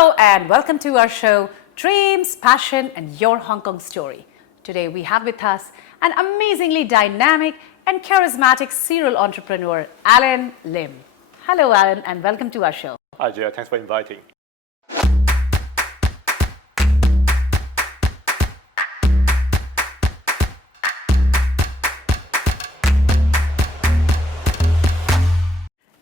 Hello and welcome to our show, Dreams, Passion and Your Hong Kong Story. Today we have with us an amazingly dynamic and charismatic serial entrepreneur, Alan Lim. Hello Alan and welcome to our show. Hi Jia, thanks for inviting.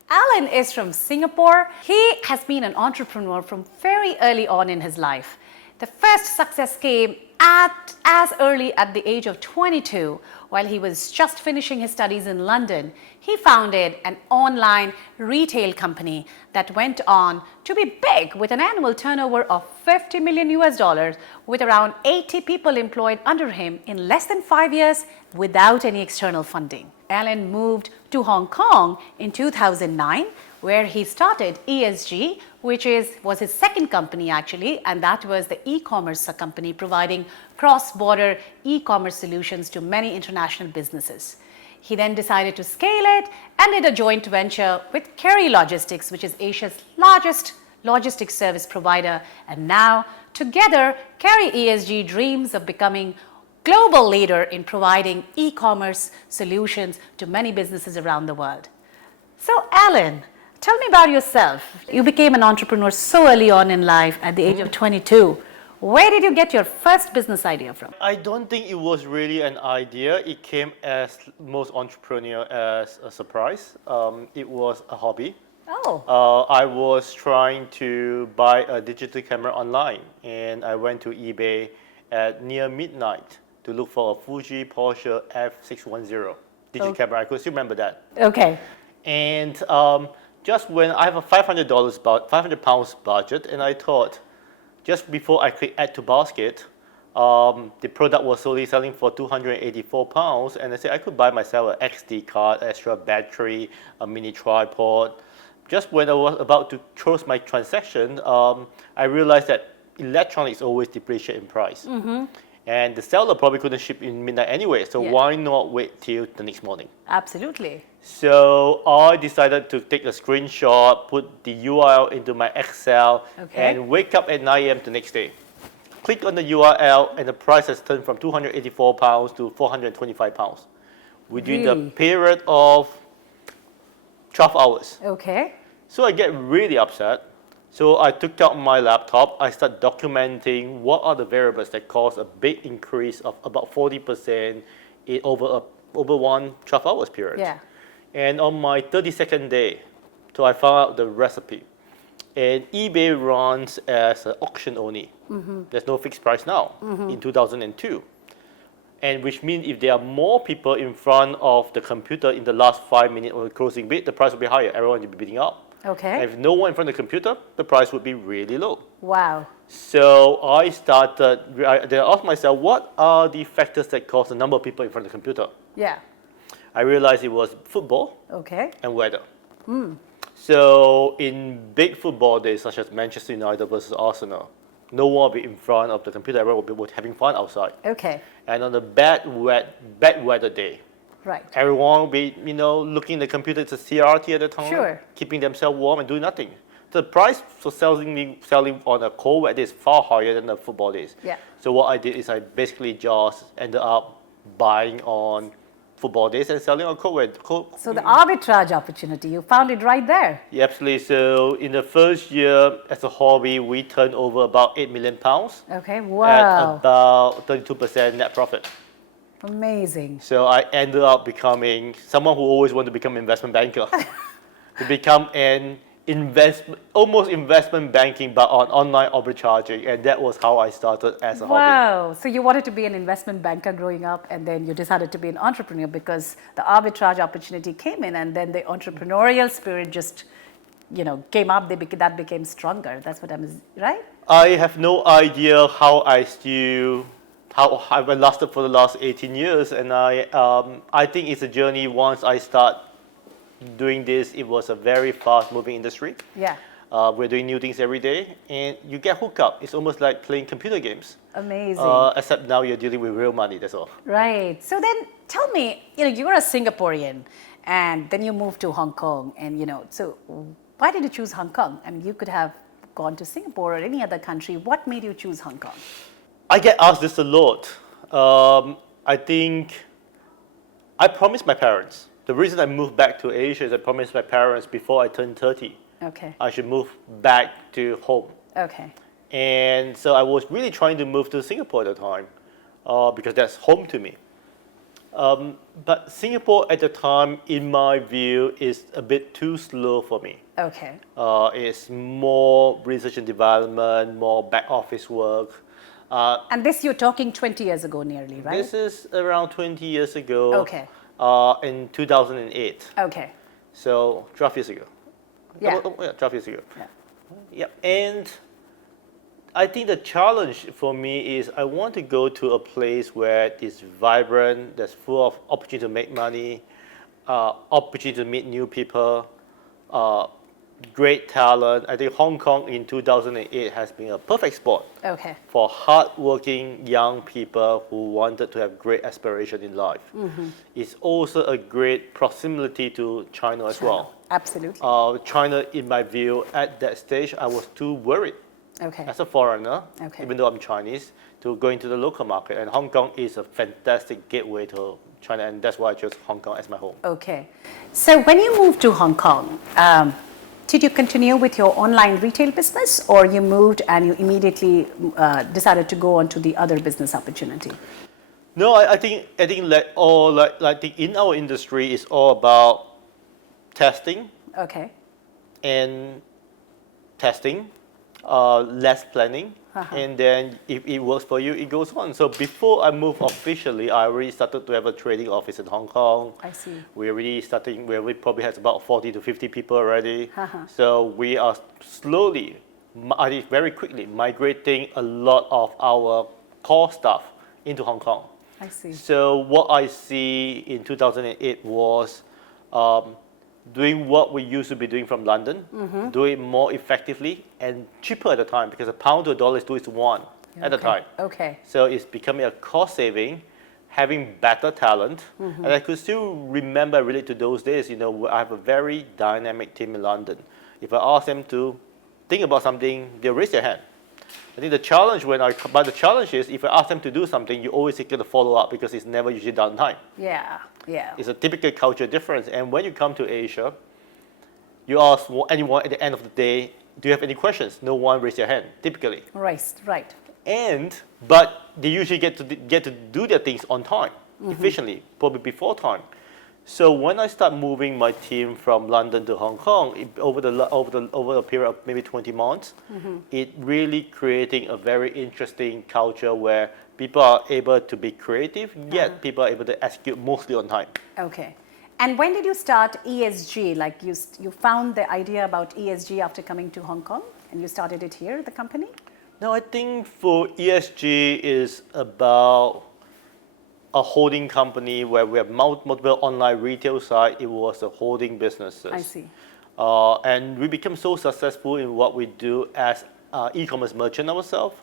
Alan is from Singapore. He has been an entrepreneur from very early on in his life. The first success came as early at the age of 22. While he was just finishing his studies in London, he founded an online retail company that went on to be big with an annual turnover of $50 million with around 80 people employed under him in less than 5 years without any external funding. Alan moved to Hong Kong in 2009, where he started ESG, which was his second company actually, and that was the e-commerce company providing cross-border e-commerce solutions to many international businesses. He then decided to scale it and did a joint venture with Kerry Logistics, which is Asia's largest logistics service provider. And now, together, Kerry ESG dreams of becoming global leader in providing e-commerce solutions to many businesses around the world. So Alan, tell me about yourself. You became an entrepreneur so early on in life at the age of 22. Where did you get your first business idea from? I don't think it was really an idea. It came as most entrepreneur as a surprise. It was a hobby. Oh. I was trying to buy a digital camera online, and I went to eBay at near midnight to look for a Fuji Porsche F610 digital camera. I could still remember that. Okay. And just when I have a £500 budget, and I thought, just before I click add to basket, the product was only selling for £284, and I said I could buy myself an XD card, extra battery, a mini tripod. Just when I was about to close my transaction, I realized that electronics always depreciate in price. Mm-hmm. And the seller probably couldn't ship in midnight anyway, so why not wait till the next morning? Absolutely. So I decided to take a screenshot, put the URL into my Excel, and wake up at 9 a.m. the next day. Click on the URL, and the price has turned from £284 to £425 within the period of 12 hours. Okay. So I get really upset. So I took out my laptop, I started documenting what are the variables that cause a big increase of about 40% over one 12 hours period. Yeah. And on my 32nd day, so I found out the recipe. And eBay runs as an auction only. Mm-hmm. There's no fixed price now in 2002. And which means if there are more people in front of the computer in the last 5 minutes of the closing bid, the price will be higher, everyone will be bidding up. Okay. And if no one in front of the computer, the price would be really low. Wow. So I asked myself, what are the factors that cause the number of people in front of the computer? Yeah. I realized it was football and weather. So in big football days, such as Manchester United versus Arsenal, no one will be in front of the computer, everyone will be having fun outside. Okay. And on the bad weather day, everyone will be, looking at the computer. It's a CRT at the time, keeping themselves warm and doing nothing. The price for selling on a cold weather is far higher than the football days. Yeah. So what I did is I basically just ended up buying on football days and selling on cold weather. So the arbitrage opportunity, you found it right there. Yeah, absolutely. So in the first year as a hobby, we turned over about £8 million. Okay, wow. At about 32% net profit. Amazing. So I ended up becoming someone who always wanted to become an investment banker. To become an almost investment banking, but on online arbitraging, and that was how I started as a hobby. Wow! So you wanted to be an investment banker growing up, and then you decided to be an entrepreneur because the arbitrage opportunity came in, and then the entrepreneurial spirit just, came up. That became stronger. That's what right? I have no idea how I've lasted for the last 18 years, and I think it's a journey. Once I start doing this, it was a very fast-moving industry. Yeah. We're doing new things every day, and you get hooked up. It's almost like playing computer games. Amazing. Except now you're dealing with real money, that's all. Right. So then tell me, you were a Singaporean, and then you moved to Hong Kong, and so why did you choose Hong Kong? I mean, you could have gone to Singapore or any other country. What made you choose Hong Kong? I get asked this a lot. I think I promised my parents. The reason I moved back to Asia is I promised my parents before I turned 30, Okay. I should move back to home. Okay. And so I was really trying to move to Singapore at the time because that's home to me. But Singapore at the time, in my view, is a bit too slow for me. Okay. It's more research and development, more back office work. And this you're talking 20 years ago nearly, right? This is around 20 years ago. Okay. In 2008. Okay. So 12 years ago. Yeah. 12 years ago. Yeah. Yeah. And I think the challenge for me is I want to go to a place where it's vibrant, that's full of opportunity to make money, opportunity to meet new people, great talent. I think Hong Kong in 2008 has been a perfect spot Okay. for hardworking young people who wanted to have great aspiration in life. It's also a great proximity to China as well. Absolutely. China, in my view, at that stage, I was too worried Okay. as a foreigner, Okay. even though I'm Chinese, to go into the local market. And Hong Kong is a fantastic gateway to China, and that's why I chose Hong Kong as my home. Okay. So when you moved to Hong Kong, did you continue with your online retail business, or you moved and you immediately decided to go on to the other business opportunity? No, I think in our industry, it's all about testing Okay. and testing, less planning, and then if it works for you, it goes on. So before I moved officially, I already started to have a trading office in Hong Kong. I see. We probably has about 40 to 50 people already. So we are slowly, I think very quickly, migrating a lot of our core stuff into Hong Kong. I see. So what I see in 2008 was doing what we used to be doing from London, do it more effectively and cheaper at the time, because a pound to a dollar is 2:1 at the time. Okay. So it's becoming a cost saving, having better talent. And I could still remember, relate to those days, I have a very dynamic team in London. If I ask them to think about something, they'll raise their hand. I think the challenge is, if I ask them to do something, you always get a follow up because it's never usually done on time. Yeah. Yeah. It's a typical culture difference. And when you come to Asia, you ask anyone at the end of the day, do you have any questions? No one raise their hand, typically. Right. Right. But they usually get to do their things on time, efficiently, probably before time. So when I start moving my team from London to Hong Kong, over a period of maybe 20 months, it really creating a very interesting culture where people are able to be creative, yet people are able to execute mostly on time. Okay. And when did you start ESG? Like you found the idea about ESG after coming to Hong Kong, and you started it here, the company? No, I think for ESG is about a holding company where we have multiple online retail sites. It was a holding businesses. I see. And we became so successful in what we do as e-commerce merchant ourselves.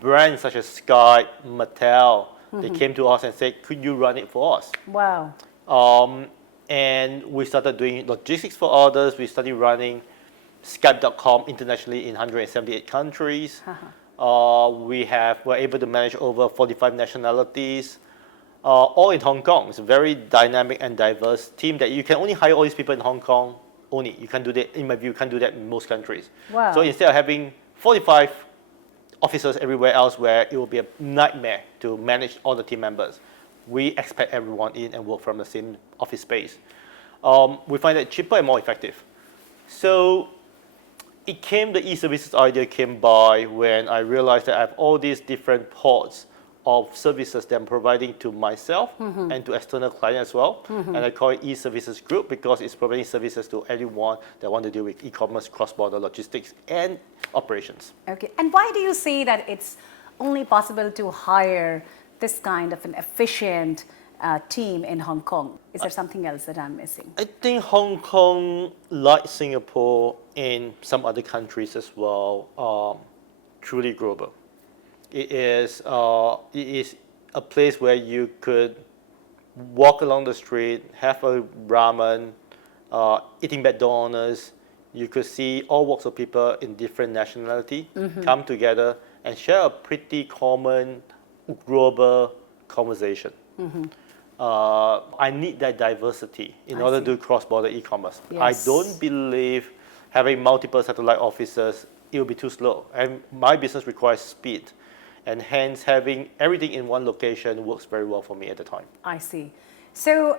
Brands such as Skype, Mattel, they came to us and said, could you run it for us? Wow. And we started doing logistics for others. We started running Skype.com internationally in 178 countries. We're able to manage over 45 nationalities, all in Hong Kong. It's a very dynamic and diverse team that you can only hire all these people in Hong Kong only. You can't do that, in my view, you can't do that in most countries. Wow. So instead of having 45 officers everywhere else where it will be a nightmare to manage all the team members, we expect everyone in and work from the same office space. We find that cheaper and more effective. So the e-services idea came by when I realized that I have all these different pods of services that I'm providing to myself and to external clients as well. And I call it e-services group because it's providing services to anyone that want to deal with e-commerce, cross-border logistics, and operations. Okay. And why do you say that it's only possible to hire this kind of an efficient team in Hong Kong? Is there something else that I'm missing? I think Hong Kong, like Singapore and some other countries as well, are truly global. It is a place where you could walk along the street, have a ramen, eating McDonald's, you could see all walks of people in different nationality come together and share a pretty common global conversation. I need that diversity in order to do cross-border e-commerce. Yes. I don't believe having multiple satellite offices, it will be too slow. And my business requires speed. And hence, having everything in one location works very well for me at the time. I see. So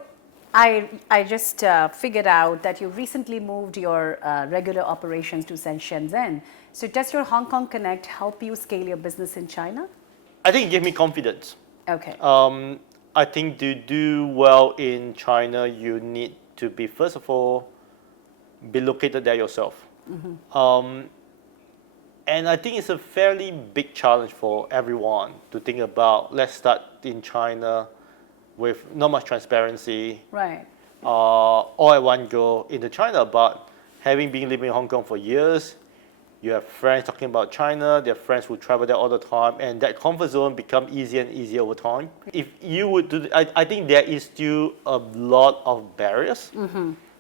I just figured out that you recently moved your regular operations to Shenzhen. So does your Hong Kong Connect help you scale your business in China? I think it gave me confidence. Okay. I think to do well in China, you need to be, first of all, be located there yourself. And I think it's a fairly big challenge for everyone to think about, let's start in China with not much transparency, Right. all at one go into China. But having been living in Hong Kong for years, you have friends talking about China, there are friends who travel there all the time, and that comfort zone becomes easier and easier over time. If you would do, I think there is still a lot of barriers.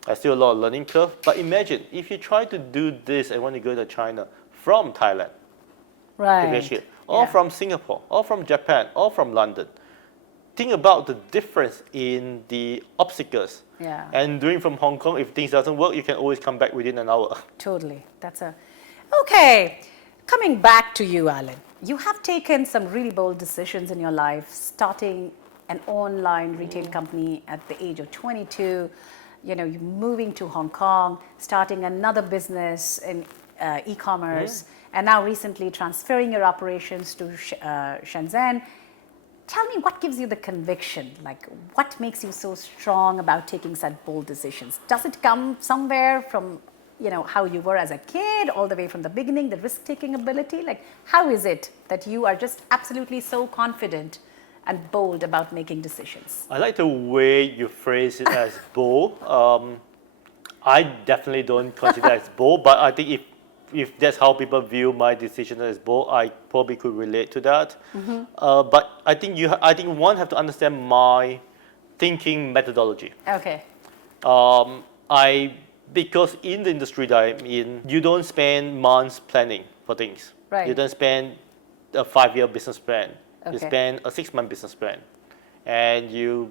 There's still a lot of learning curve. But imagine if you try to do this and want to go to China from Thailand, Right. or from Singapore, or from Japan, or from London. Think about the difference in the obstacles. Yeah. And doing from Hong Kong, if things doesn't work, you can always come back within an hour. Totally. Okay. Coming back to you, Alan. You have taken some really bold decisions in your life, starting an online retail company at the age of 22. You know, you're moving to Hong Kong, starting another business in e-commerce, and now recently transferring your operations to Shenzhen. Tell me, what gives you the conviction? Like, what makes you so strong about taking such bold decisions? Does it come somewhere from, you know, how you were as a kid, all the way from the beginning, the risk-taking ability? Like, how is it that you are just absolutely so confident and bold about making decisions? I like the way you phrase it as bold. I definitely don't consider it as bold, but I think if that's how people view my decision as bold, I probably could relate to that. But I think one have to understand my thinking methodology. Okay. Because in the industry that I'm in, you don't spend months planning for things. Right. You don't spend a 5-year business plan. You Okay. spend a 6-month business plan, and you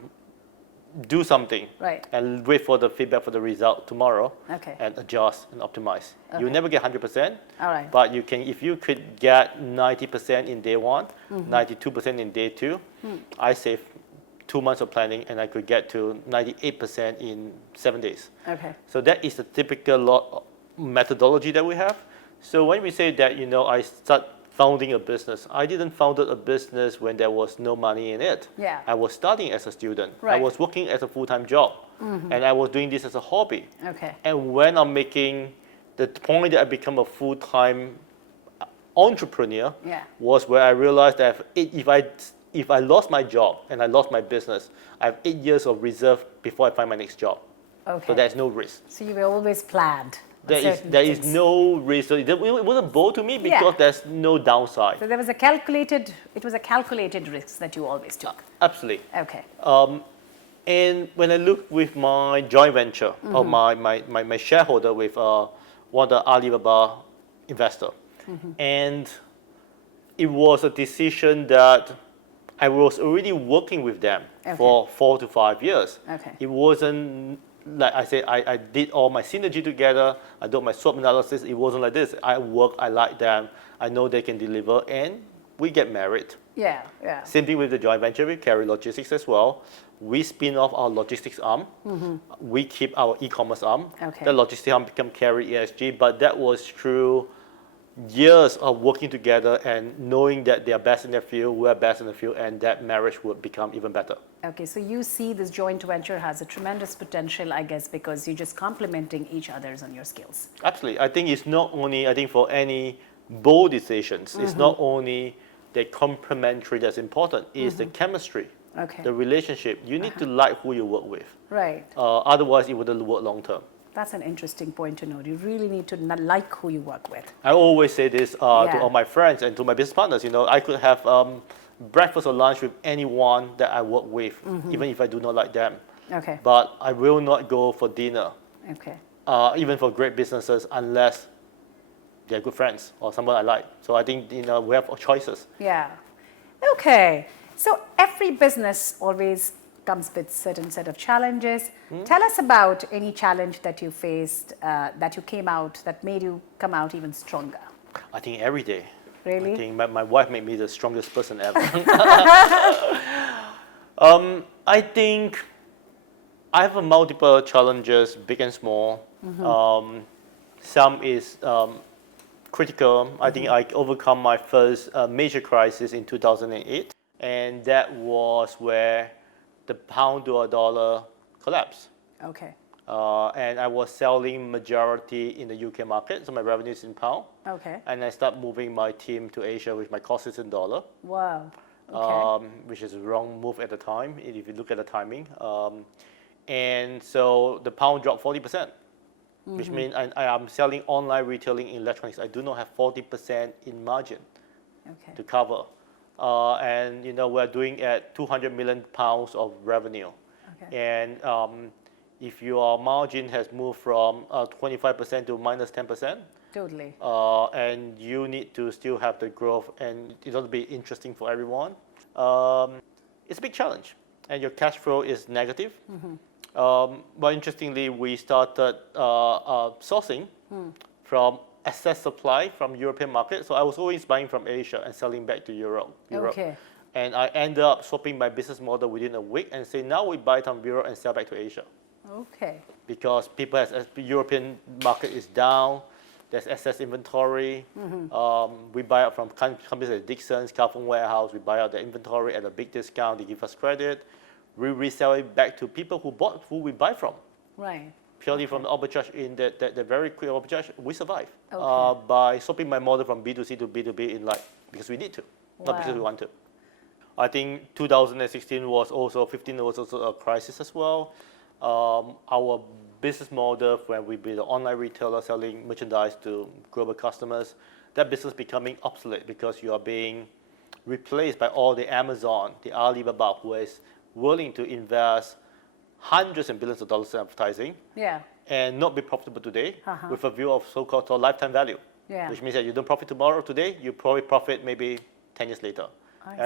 do something, Right. and wait for the feedback for the result tomorrow, Okay. and adjust and optimize. Okay. You'll never get 100%, All right. but you can, if you could get 90% in day one, 92% in day two, I save 2 months of planning, and I could get to 98% in 7 days. Okay. So that is the typical methodology that we have. So when we say that, you know, I start founding a business, I didn't found a business when there was no money in it. Yeah. I was starting as a student. I Right. was working as a full-time job, and I was doing this as a hobby. Okay. And when I'm making the point that I become a full-time entrepreneur, Yeah. was where I realized that if I lost my job and I lost my business, I have 8 years of reserve before I find my next job. Okay. So there's no risk. So you were always planned. There is no risk. So it wasn't bold to me because Yeah. there's no downside. So it was a calculated risk that you always took. Absolutely. Okay. And when I look with my joint venture or my shareholder with one of the Alibaba investor, and it was a decision that I was already working with them for 4 to 5 years. Okay. It wasn't like I said, I did all my synergy together, I did my SWOT analysis. It wasn't like this. I like them, I know they can deliver, and we get married. Yeah. Yeah. Same thing with the joint venture with Carry Logistics as well. We spin off our logistics arm. We keep our e-commerce arm. Okay. The logistics arm become Carry ESG, but that was through years of working together and knowing that they are best in their field, we're best in the field, and that marriage would become even better. Okay, so you see this joint venture has a tremendous potential, I guess, because you're just complementing each other's on your skills. Absolutely. I think it's not only, I think for any bold decisions, it's not only the complementary that's important, it's the chemistry, Okay. the relationship. You need to like who you work with. Right. Otherwise, it wouldn't work long term. That's an interesting point to note. You really need to like who you work with. I always say this to all my friends and to my business partners. You know, I could have breakfast or lunch with anyone that I work with, even if I do not like them. Okay. But I will not go for dinner Okay. even for great businesses, unless they're good friends or someone I like. So I think we have choices. Yeah. Okay. So every business always comes with certain set of challenges. Tell us about any challenge that you faced, that you came out, that made you come out even stronger. I think every day. Really? I think my wife made me the strongest person ever. I think I have multiple challenges, big and small. Some is critical. I think I overcome my first major crisis in 2008, and that was where the pound to a dollar collapsed. Okay. And I was selling majority in the UK market, so my revenue is in pound. Okay. And I started moving my team to Asia, which my cost is in dollar. Wow. Okay. Which is a wrong move at the time, if you look at the timing. And so the pound dropped 40%, which means I am selling online retailing in electronics. I do not have 40% in margin to cover. And we're doing at 200 million pounds of revenue. Okay. And if your margin has moved from 25% to minus 10%, Totally. and you need to still have the growth and it ought to be interesting for everyone, it's a big challenge. And your cash flow is negative. But interestingly, we started sourcing from excess supply from European market. So I was always buying from Asia and selling back to Europe. Okay. And I ended up swapping my business model within a week and say, now we buy from Europe and sell back to Asia. Okay. Because European market is down, there's excess inventory. We buy out from companies like Dixon's, Carphone Warehouse. We buy out the inventory at a big discount. They give us credit. We resell it back to people who we buy from. Right. Purely from the arbitrage in the very quick arbitrage, we survive Okay. by swapping my model from B2C to B2B in because we need to, not because we want to. I think 2016 was also, 15 was also a crisis as well. Our business model, when we be the online retailer selling merchandise to global customers, that business becoming obsolete because you are being replaced by all the Amazon, the Alibaba, who is willing to invest hundreds and billions of dollars in advertising and not be profitable today with a view of so-called lifetime value, which means that you don't profit tomorrow, today, you probably profit maybe 10 years later.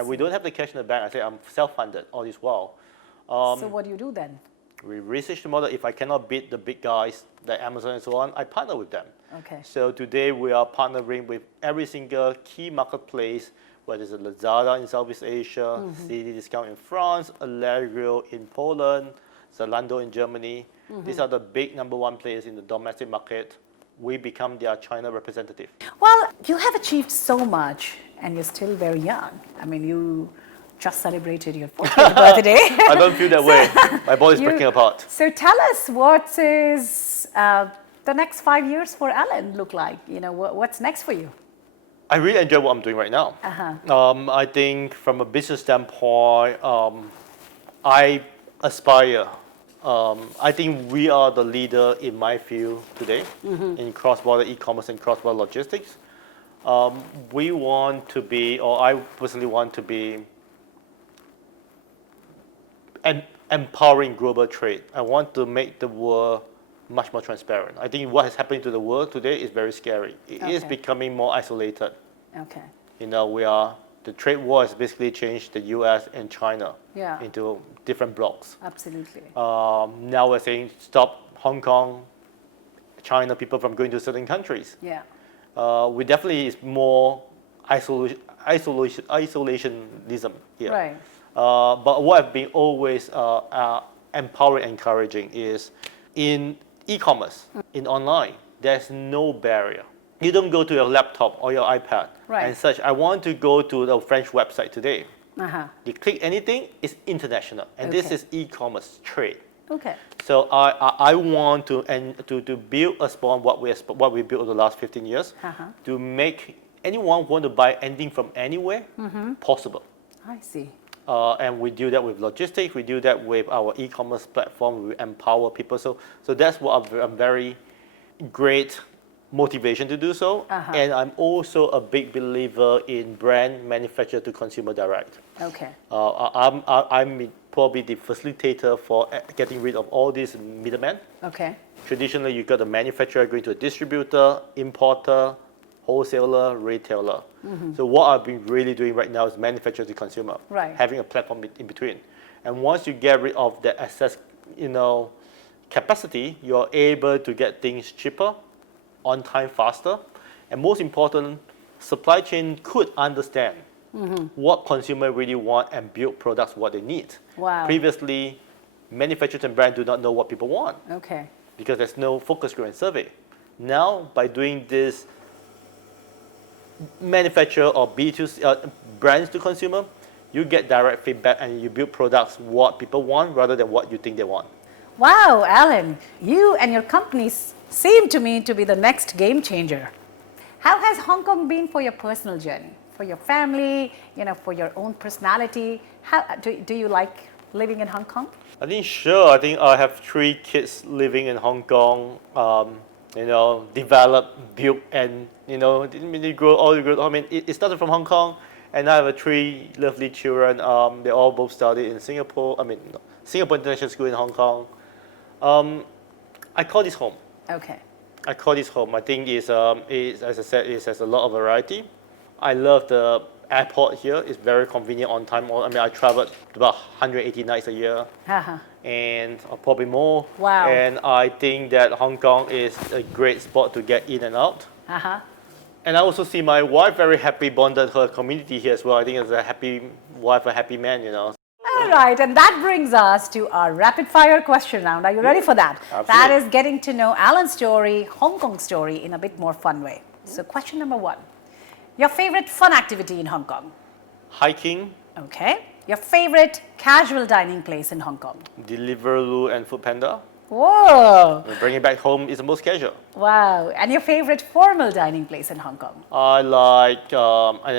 We don't have the cash in the bank. I say I'm self-funded all this while. So what do you do then? We research the model. If I cannot beat the big guys like Amazon and so on, I partner with them. Okay. So today we are partnering with every single key marketplace, whether it's a Lazada in Southeast Asia, CD Discount in France, Allegro in Poland, Zalando in Germany. These are the big #1 players in the domestic market. We become their China representative. Well, you have achieved so much and you're still very young. I mean, you just celebrated your 40th birthday. I don't feel that way. My body's breaking apart. So tell us, what is the next 5 years for Alan look like? What's next for you? I really enjoy what I'm doing right now. I think from a business standpoint, I aspire. I think we are the leader in my field today in cross-border e-commerce and cross-border logistics. We want to be, or I personally want to be, empowering global trade. I want to make the world much more transparent. I think what is happening to the world today is very scary. It is becoming more isolated. Okay. The trade war has basically changed the US and China into different blocks. Absolutely. Now we're saying stop Hong Kong, China people from going to certain countries. Yeah. We definitely is more isolationism here. Right. But what I've been always empowering, encouraging is in e-commerce, in online, there's no barrier. You don't go to your laptop or your iPad and such. I want to go to the French website today. You click anything, it's international. And this is e-commerce trade. Okay. So I want to build upon what we built over the last 15 years to make anyone who want to buy anything from anywhere possible. I see. And we do that with logistics. We do that with our e-commerce platform. We empower people. So that's what I'm very great motivation to do so. And I'm also a big believer in brand manufacturer to consumer direct. Okay. I'm probably the facilitator for getting rid of all these middlemen. Okay. Traditionally, you got a manufacturer going to a distributor, importer, wholesaler, retailer. So what I've been really doing right now is manufacturer to consumer, having a platform in between. And once you get rid of the excess, capacity, you're able to get things cheaper, on time, faster, and most important, supply chain could understand what consumer really want and build products what they need. Wow. Previously, manufacturers and brands do not know what people want. Okay. Because there's no focus group and survey. Now, by doing this manufacturer or B2C brands to consumer, you get direct feedback and you build products what people want rather than what you think they want. Wow, Alan, you and your companies seem to me to be the next game changer. How has Hong Kong been for your personal journey, for your family, for your own personality? How do you like living in Hong Kong? I think sure. I think I have 3 kids living in Hong Kong. Develop, build, and they grow all. I mean, it started from Hong Kong, and I have 3 lovely children. They all both studied in Singapore. Singapore International School in Hong Kong. I call this home. Okay. I call this home. I think as I said, it has a lot of variety. I love the airport here. It's very convenient on time. I traveled about 180 nights a year, and probably more. Wow. And I think that Hong Kong is a great spot to get in and out. And I also see my wife very happy bonded her community here as well. I think it's a happy wife, a happy man, All right, and that brings us to our rapid fire question round. Are you ready for that? Absolutely. That is getting to know Alan's story, Hong Kong story in a bit more fun way. So question number 1. Your favorite fun activity in Hong Kong? Hiking, Okay. Your favorite casual dining place in Hong Kong? Deliveroo and Foodpanda. Whoa! Bringing back home is the most casual. Wow. And your favorite formal dining place in Hong Kong? I like,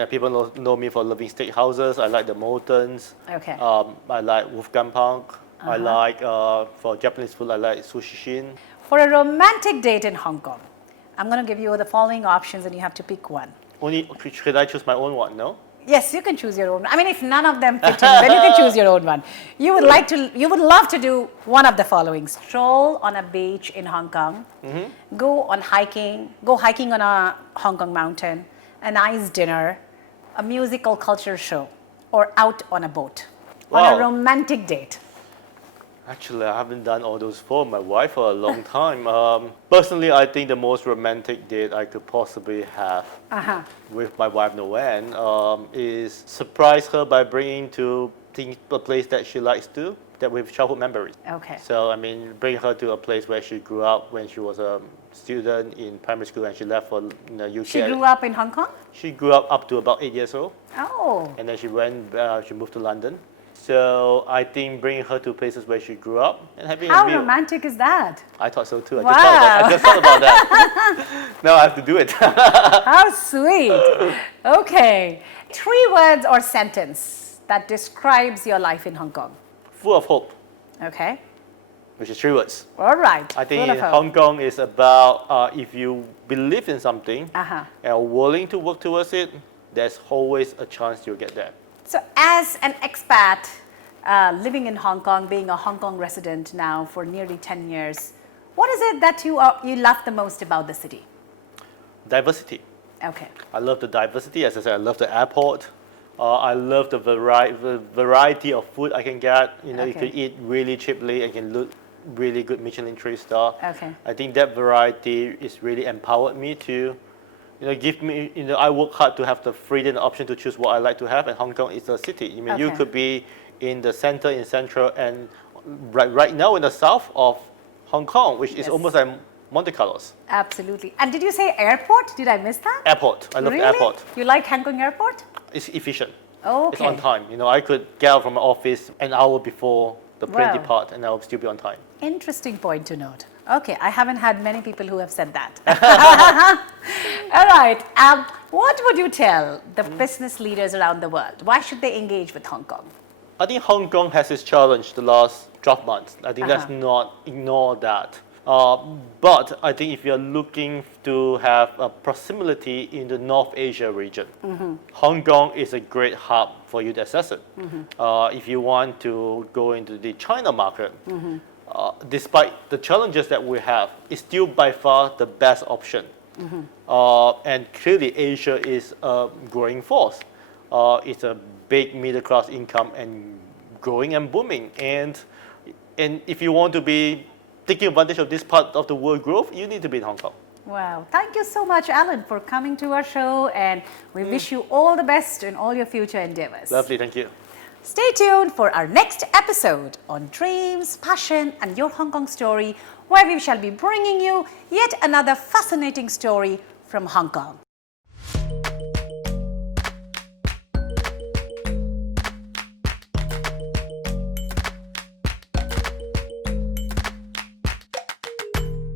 people know me for loving steakhouses. I like the Moltons. Okay. I like Wolfgang Park. I like, for Japanese food, I like Sushi Shin. For a romantic date in Hong Kong, I'm going to give you the following options and you have to pick one. Should I choose my own one, no? Yes, you can choose your own. If none of them fit in, then you can choose your own one. You would love to do one of the following: stroll on a beach in Hong Kong, go hiking on a Hong Kong mountain, a nice dinner, a musical culture show, or out on a boat on a romantic date. Actually, I haven't done all those for my wife for a long time. Personally, I think the most romantic date I could possibly have with my wife, Noanne, is surprise her by bringing to a place that she likes to, that with childhood memories. Okay. So, bring her to a place where she grew up when she was a student in primary school and she left for UK. She grew up in Hong Kong? She grew up to about 8 years old. Oh. And then she moved to London. So I think bringing her to places where she grew up and having How a meal. romantic is that? I thought so too. Wow. I just thought about that. Now I have to do it. How sweet. Okay. 3 words or sentence that describes your life in Hong Kong. Full of hope, Okay. which is 3 words. All right. I think Full of hope. Hong Kong is about if you believe in something and are willing to work towards it, there's always a chance you'll get there. So as an expat living in Hong Kong, being a Hong Kong resident now for nearly 10 years, what is it that you love the most about the city? Diversity. Okay. I love the diversity. As I said, I love the airport. I love the variety of food I can get. You can eat really cheaply and can look really good Michelin 3-star. Okay. I think that variety is really empowered me to give me, I work hard to have the freedom and option to choose what I like to have, and Hong Kong is a city. You could be in the center, in central, and right now in the south of Hong Kong, which is almost like Monte Carlos. Absolutely. And did you say airport? Did I miss that? Airport. I love the airport. You like Hong Kong airport? It's efficient. Okay. It's on time. I could get out from my office an hour before the plane Wow. depart, and I will still be on time. Interesting point to note. Okay, I haven't had many people who have said that. All right. What would you tell the business leaders around the world? Why should they engage with Hong Kong? I think Hong Kong has its challenge the last 12 months. I think let's not ignore that. But I think if you're looking to have a proximity in the North Asia region, Hong Kong is a great hub for you to access it. If you want to go into the China market, despite the challenges that we have, is still by far the best option. And clearly, Asia is a growing force. It's a big middle class income and growing and booming. And if you want to be taking advantage of this part of the world growth, you need to be in Hong Kong. Wow. Thank you so much, Alan, for coming to our show, and we wish you all the best in all your future endeavors. Lovely, thank you. Stay tuned for our next episode on dreams, passion, and your Hong Kong story, where we shall be bringing you yet another fascinating story from Hong Kong.